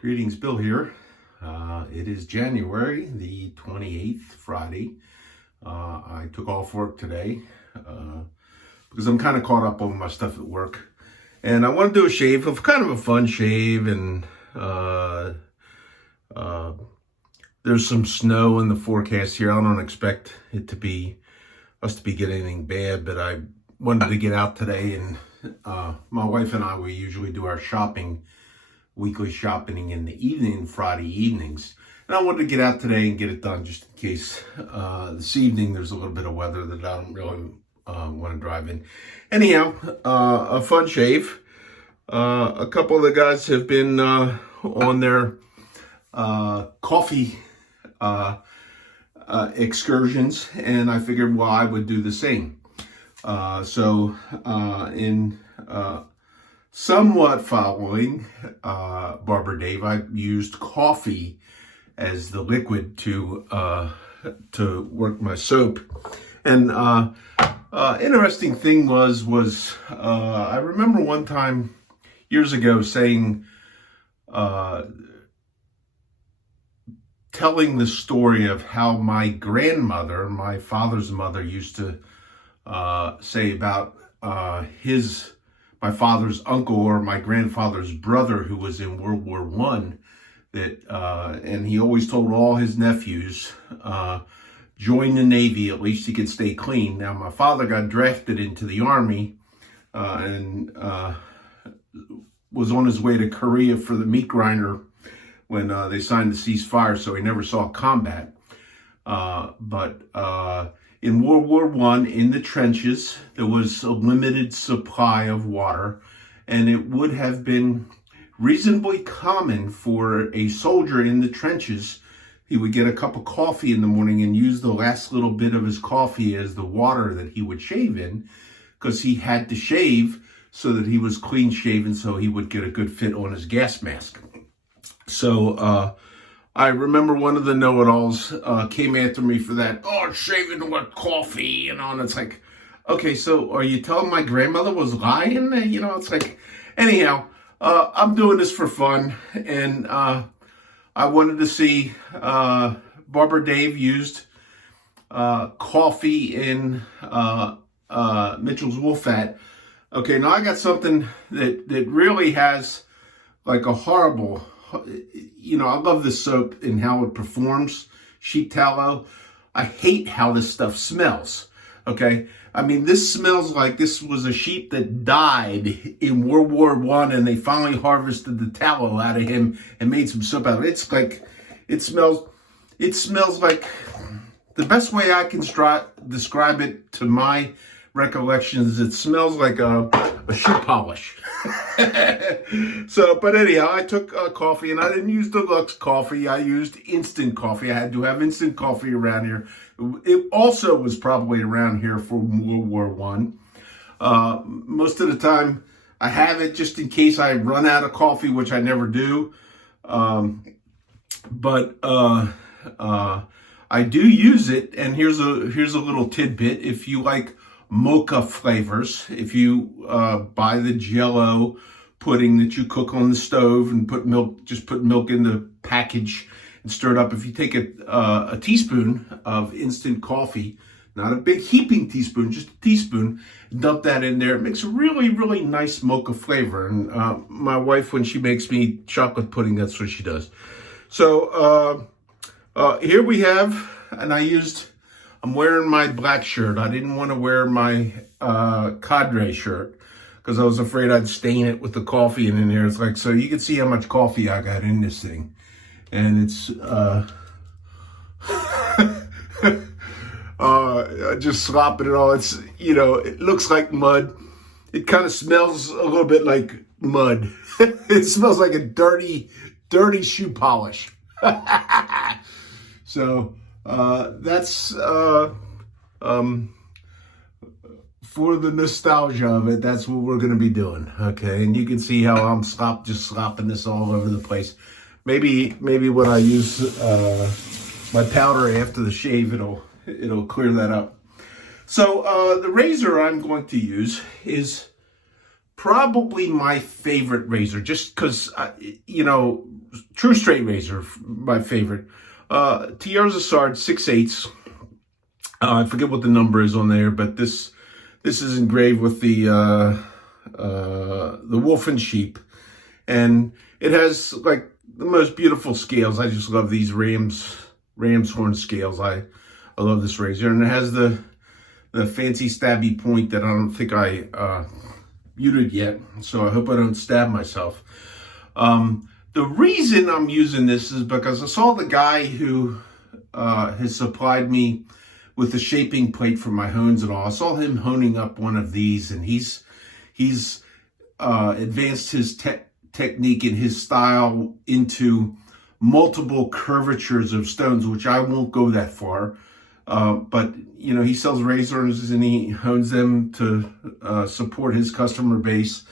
Greetings, Bill here. It is January the 28th, Friday. I took off work today because I'm kind of caught up on my stuff at work. And I want to do a shave, kind of a fun shave, and there's some snow in the forecast here. I don't expect it to be getting anything bad, but I wanted to get out today, and my wife and I, we usually do our weekly shopping in the evening, Friday evenings. And I wanted to get out today and get it done just in case this evening there's a little bit of weather that I don't really want to drive in. Anyhow, a fun shave. A couple of the guys have been on their coffee excursions, and I figured, well, I would do the same. So in somewhat following Barber Dave, I used coffee as the liquid to work my soap. And interesting thing was I remember one time years ago saying, telling the story of how my grandmother, my father's mother, used to say about my father's uncle or my grandfather's brother who was in World War I, and he always told all his nephews, join the Navy, at least he could stay clean. Now, my father got drafted into the Army and was on his way to Korea for the meat grinder when they signed the ceasefire, so he never saw combat. But in World War I, in the trenches, there was a limited supply of water, and it would have been reasonably common for a soldier in the trenches. He would get a cup of coffee in the morning and use the last little bit of his coffee as the water that he would shave in, because he had to shave so that he was clean shaven, so he would get a good fit on his gas mask. So I remember one of the know-it-alls came after me for that. Oh, shaving with coffee, and it's like, okay, so are you telling my grandmother was lying? It's like, anyhow, I'm doing this for fun, and I wanted to see Barber Dave used coffee in Mitchell's Wool Fat. Okay, now I got something that really has like a horrible, I love this soap and how it performs, sheep tallow. I hate how this stuff smells, okay? I mean, this smells like this was a sheep that died in World War I, and they finally harvested the tallow out of him and made some soap out of it. It's like, it smells like, the best way I can describe it to my recollection is it smells like a shoe polish. So, but anyhow, I took coffee, and I didn't use deluxe coffee. I used instant coffee. I had to have instant coffee around here. It also was probably around here for World War I. Most of the time, I have it just in case I run out of coffee, which I never do. But I do use it, and here's a little tidbit. If you like mocha flavors, if you buy the Jell-O pudding that you cook on the stove and put milk in the package and stir it up. If you take a teaspoon of instant coffee, not a big heaping teaspoon, just a teaspoon, dump that in there. It makes a really, really nice mocha flavor. And my wife, when she makes me chocolate pudding, that's what she does. So here we have, and I'm wearing my black shirt. I didn't want to wear my cadre shirt because I was afraid I'd stain it with the coffee in there. It's like, so you can see how much coffee I got in this thing. And it's, I just slopping it all. It's, it looks like mud. It kind of smells a little bit like mud. It smells like a dirty shoe polish. So, that's for the nostalgia of it. That's what we're going to be doing. Okay. And you can see how I'm just slopping this all over the place. Maybe when I use my powder after the shave, it'll clear that up. So the razor I'm going to use is probably my favorite razor, just because, true straight razor, my favorite. Thiers Issard 6/8. I forget what the number is on there, but this is engraved with the wolf and sheep, and it has like the most beautiful scales. I just love these ram's horn scales. I love this razor, and it has the fancy stabby point that I don't think I muted yet, so I hope I don't stab myself. The reason I'm using this is because I saw the guy who has supplied me with the shaping plate for my hones and all. I saw him honing up one of these, and he's advanced his technique and his style into multiple curvatures of stones, which I won't go that far. But he sells razors and he hones them to support his customer base,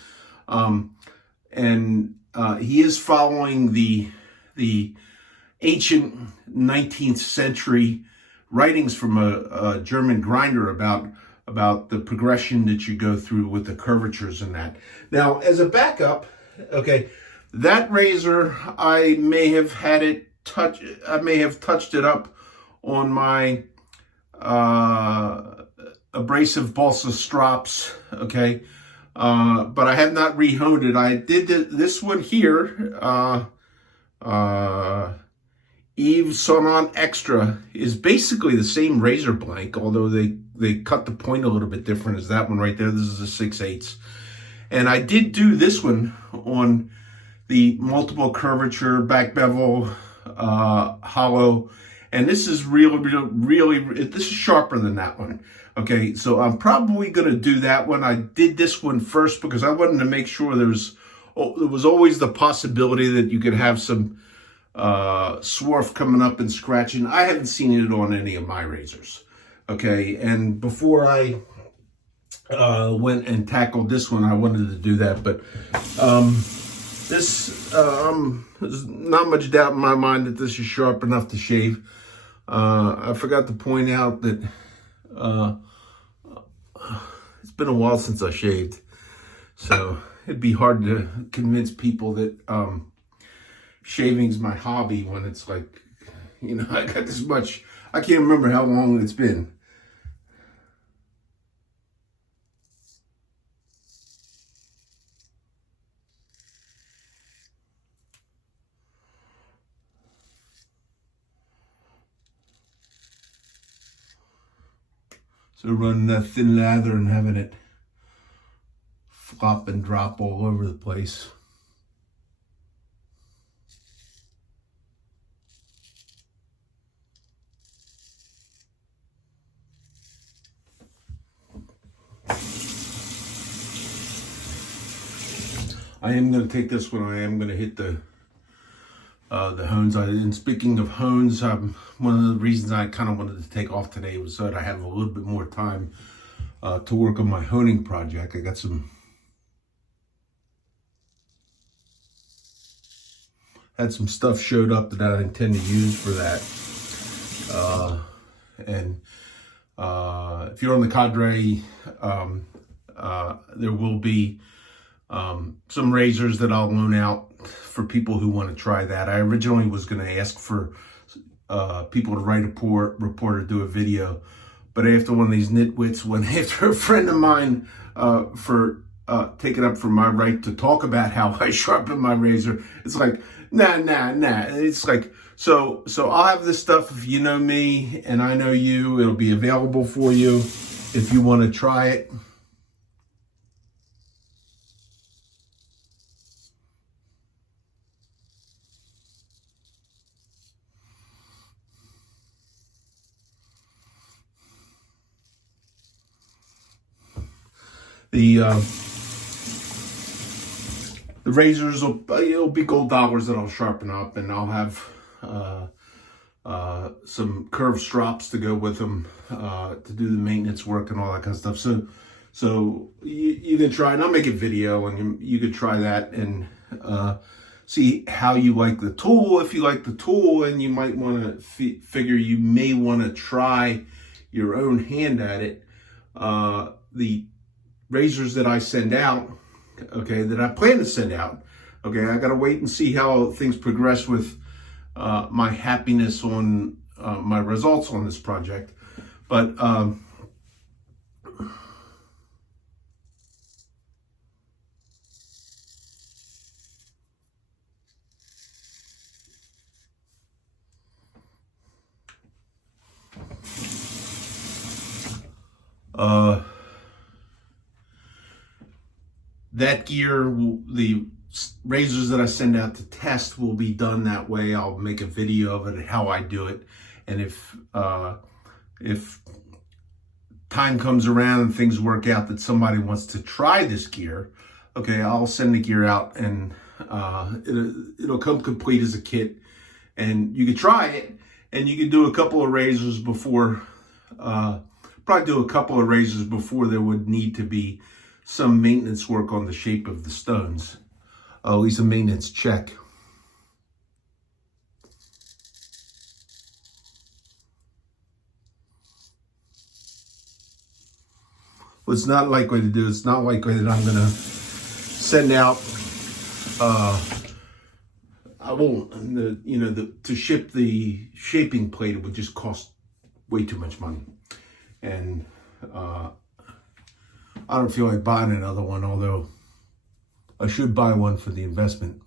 and he is following the ancient 19th century writings from a German grinder about the progression that you go through with the curvatures and that. Now, as a backup, okay, that razor, I may have touched it up on my abrasive balsa strops, okay, but I have not re-honed it. I did this one here, Yves Saint Extra, is basically the same razor blank, although they cut the point a little bit different as that one right there. This is a 6/8. And I did do this one on the multiple curvature, back bevel, hollow, and this is really, this is sharper than that one. Okay, so I'm probably going to do that one. I did this one first because I wanted to make sure there was always the possibility that you could have some swarf coming up and scratching. I haven't seen it on any of my razors. Okay, and before I went and tackled this one, I wanted to do that, but there's not much doubt in my mind that this is sharp enough to shave. I forgot to point out that it's been a while since I shaved, so it'd be hard to convince people that shaving's my hobby when it's like, I got this much. I can't remember how long it's been. So running that thin lather and having it flop and drop all over the place. I am going to take this one. I am going to hit the hones. And speaking of hones, one of the reasons I kind of wanted to take off today was so that I have a little bit more time to work on my honing project. I got had some stuff showed up that I intend to use for that. And if you're on the cadre, there will be some razors that I'll loan out for people who want to try that. I originally was going to ask for people to write a report or do a video, but after one of these nitwits went after a friend of mine for taking up for my right to talk about how I sharpen my razor, it's like, nah. It's like, so I'll have this stuff. If you know me and I know you, it'll be available for you if you want to try it. The razors it'll be gold dollars that I'll sharpen up, and I'll have some curved strops to go with them to do the maintenance work and all that kind of stuff. So you can try, and I'll make a video, and you could try that and see how you like the tool. If you like the tool, and you might want to figure you may want to try your own hand at it. The razors that I send out okay, that I plan to send out. Okay, I got to wait and see how things progress with my happiness on my results on this project. But that gear, the razors that I send out to test will be done that way. I'll make a video of it and how I do it. And if time comes around and things work out that somebody wants to try this gear, okay, I'll send the gear out, and it'll come complete as a kit, and you can try it, and you can do a couple of razors before, probably do a couple of razors before there would need to be some maintenance work on the shape of the stones, at least a maintenance check. What's not likely to do, it's not likely that I'm going to send out, I won't, to ship the shaping plate, it would just cost way too much money. And I don't feel like buying another one, although I should buy one for the investment.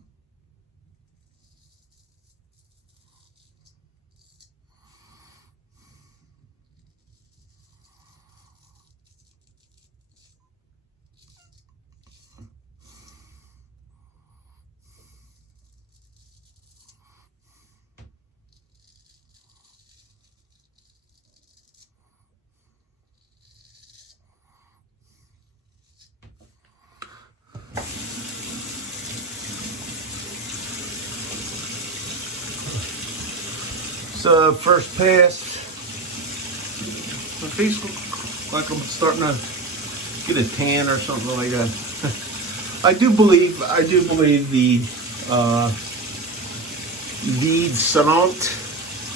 So first pass, my face looks like I'm starting to get a tan or something like that. I do believe the Thiers Issard,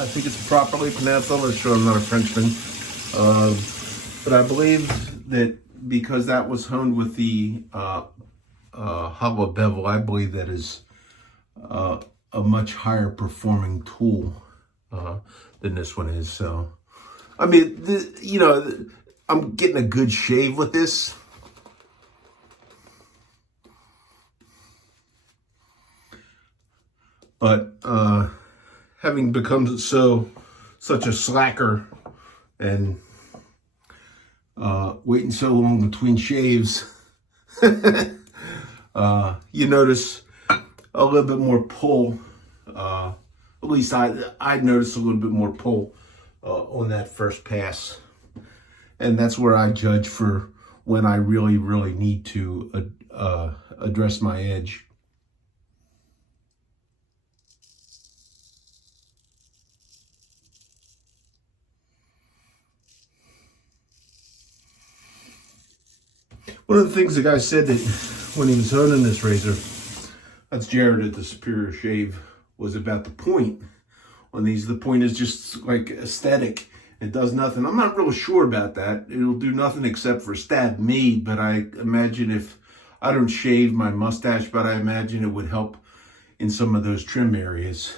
I think it's properly pronounced. I'm not sure, I'm not a Frenchman, but I believe that because that was honed with the hollow bevel, I believe that is a much higher performing tool than this one is. So, I mean, I'm getting a good shave with this. But having become such a slacker and waiting so long between shaves, you notice a little bit more pull. At least I noticed a little bit more pull on that first pass. And that's where I judge for when I really, really need to address my edge. One of the things the guy said that when he was honing this razor, that's Jared at the Superior Shave, was about the point on these. The point is just like aesthetic. It does nothing. I'm not really sure about that. It'll do nothing except for stab me, but I imagine if I don't shave my mustache, but I imagine it would help in some of those trim areas.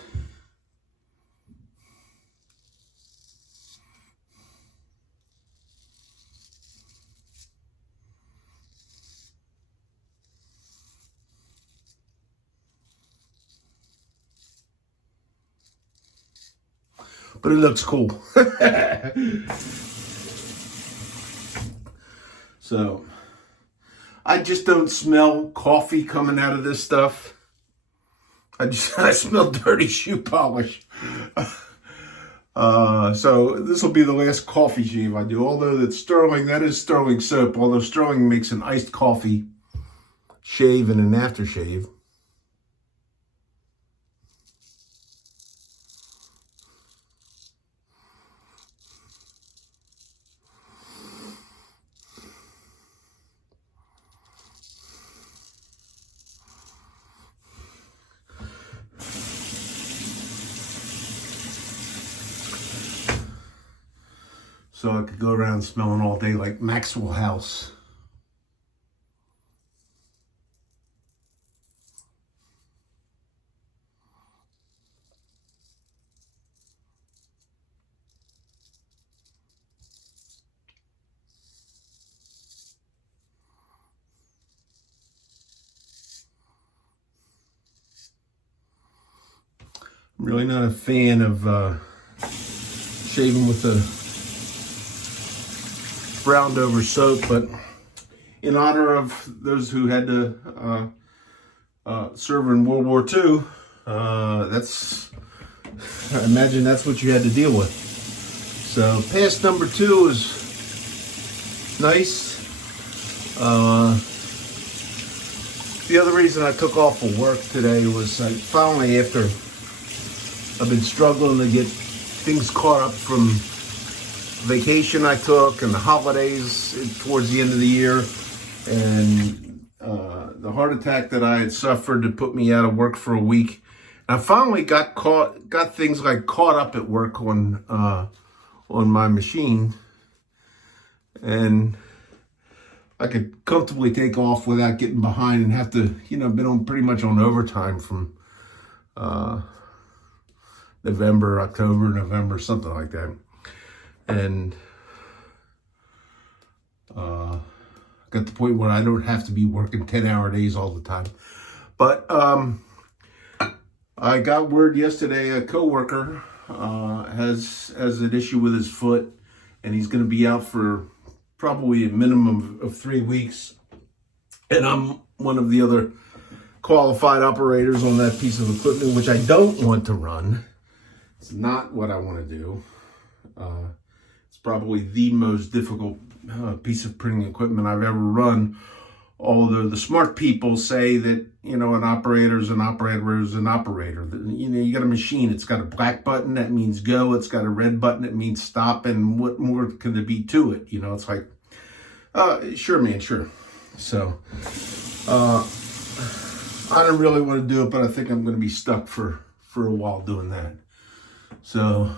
But it looks cool. So, I just don't smell coffee coming out of this stuff. I smell dirty shoe polish. So this will be the last coffee shave I do. Although that is Stirling soap. Although Stirling makes an iced coffee shave and an aftershave. So I could go around smelling all day like Maxwell house. really not a fan of shaving with the browned over soap, but in honor of those who had to serve in World War II, I imagine that's what you had to deal with. So pass number 2 is nice. The other reason I took off for work today was I finally, after I've been struggling to get things caught up from vacation I took and the holidays towards the end of the year, and the heart attack that I had suffered to put me out of work for a week. I finally got things like caught up at work on my machine, and I could comfortably take off without getting behind and have to, been on pretty much on overtime from October, November, something like that. And got to the point where I don't have to be working 10-hour days all the time. But I got word yesterday a coworker has an issue with his foot, and he's going to be out for probably a minimum of 3 weeks. And I'm one of the other qualified operators on that piece of equipment, which I don't want to run. It's not what I want to do. It's probably the most difficult piece of printing equipment I've ever run. Although the smart people say that, an operator is an operator is an operator. You got a machine, it's got a black button, that means go. It's got a red button, that means stop. And what more can there be to it? It's like, sure, man, sure. So, I don't really want to do it, but I think I'm going to be stuck for a while doing that. So,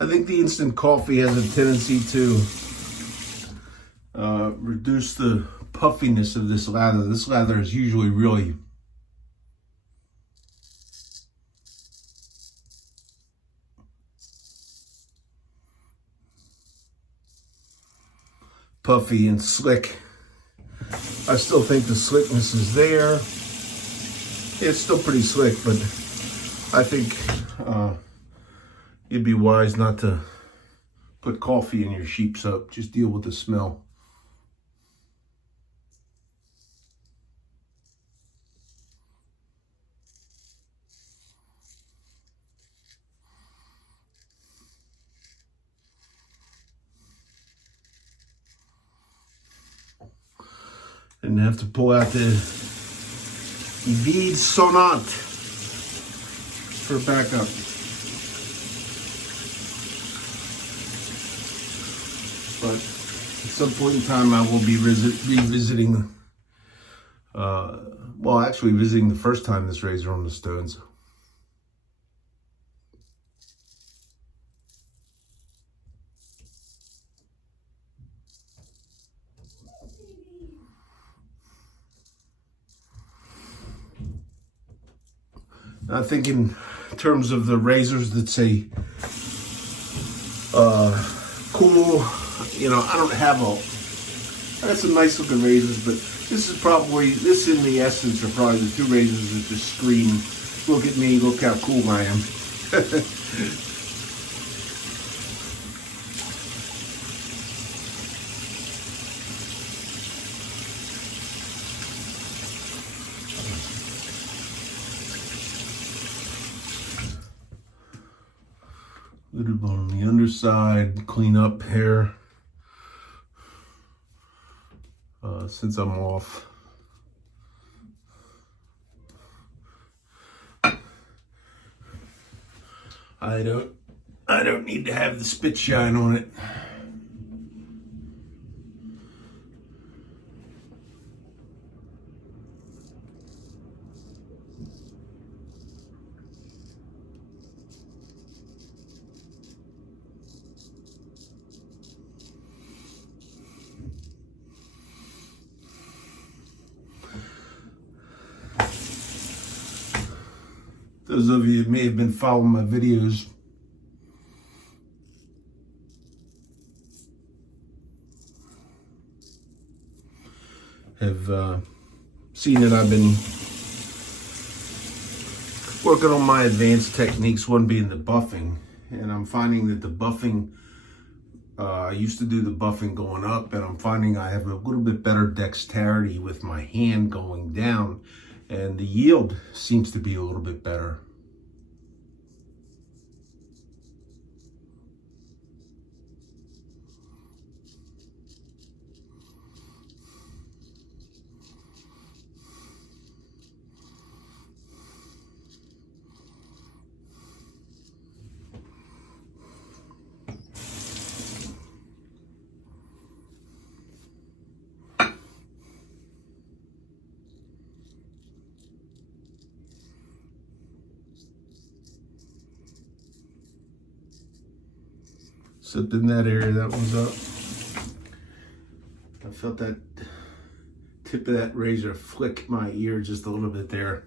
I think the instant coffee has a tendency to reduce the puffiness of this lather. This lather is usually really puffy and slick. I still think the slickness is there. It's still pretty slick, but I think you'd be wise not to put coffee in your sheep soap. Just deal with the smell. And have to pull out the vide sonnante for backup. But at some point in time, I will be revisiting, visiting the first time this razor on the stones. I think in terms of the razors that say cool, I don't have I got some nice looking razors, but this in the essence are probably the 2 razors that just scream, look at me, look how cool I am. Little bit on the underside, clean up hair since I'm off. I don't need to have the spit shine on it. Those of you who may have been following my videos have seen that I've been working on my advanced techniques, one being the buffing. And I'm finding that the buffing, I used to do the buffing going up, and I'm finding I have a little bit better dexterity with my hand going down, and the yield seems to be a little bit better. Except in that area that was up. I felt that tip of that razor flick my ear just a little bit there.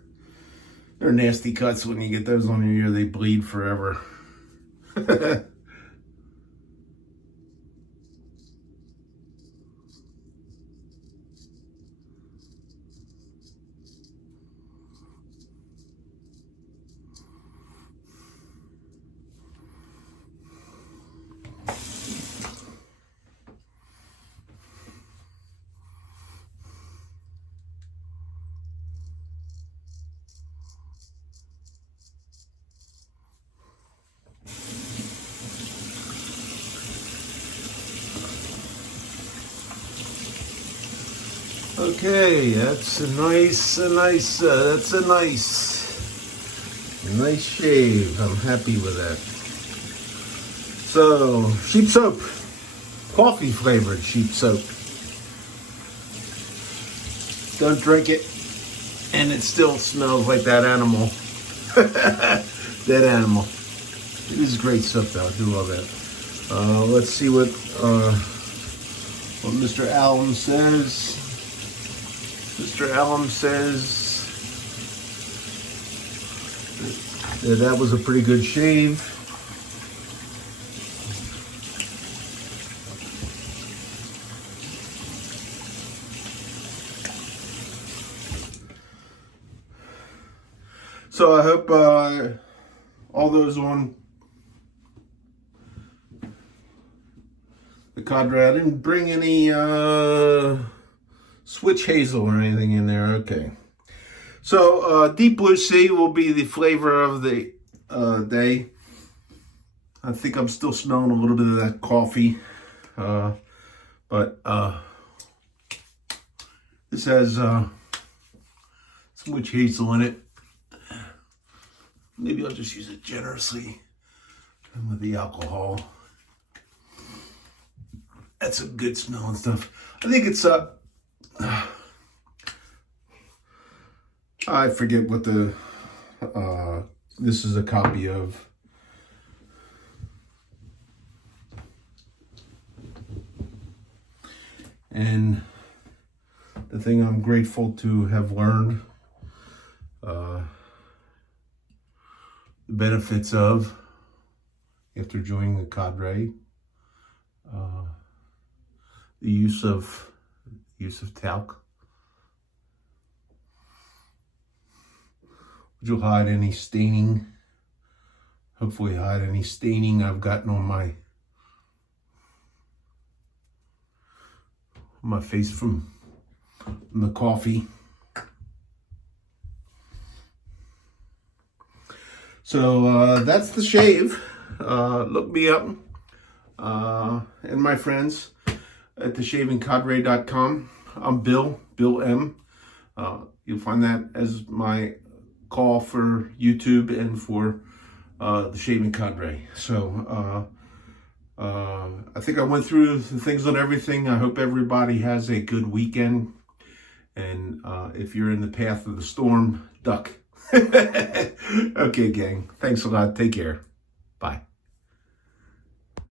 They're nasty cuts. When you get those on your ear, they bleed forever. Okay, that's a nice shave. I'm happy with that. So, sheep soap, coffee flavored sheep soap. Don't drink it, and it still smells like that animal. That animal. It is great soap though. I do love that. Let's see what Mr. Allen says. Mr. Allen says that was a pretty good shave. So I hope all those on the cadre, I didn't bring any switch hazel or anything in there. Okay. So deep blue sea will be the flavor of the day. I think I'm still smelling a little bit of that coffee. But this has some witch hazel in it. Maybe I'll just use it generously with the alcohol. That's some good smelling stuff. I think it's I forget what the this is a copy of. And the thing I'm grateful to have learned the benefits of after joining the cadre, the use of talc, which will hide any staining. Hopefully hide any staining I've gotten on my face from the coffee. So that's the shave. Look me up and my friends at theshavingcadre.com. I'm Bill M. You'll find that as my call for YouTube and for the Shaving Cadre. So I think I went through the things on everything. I hope everybody has a good weekend. And if you're in the path of the storm, duck. Okay, gang. Thanks a lot. Take care. Bye.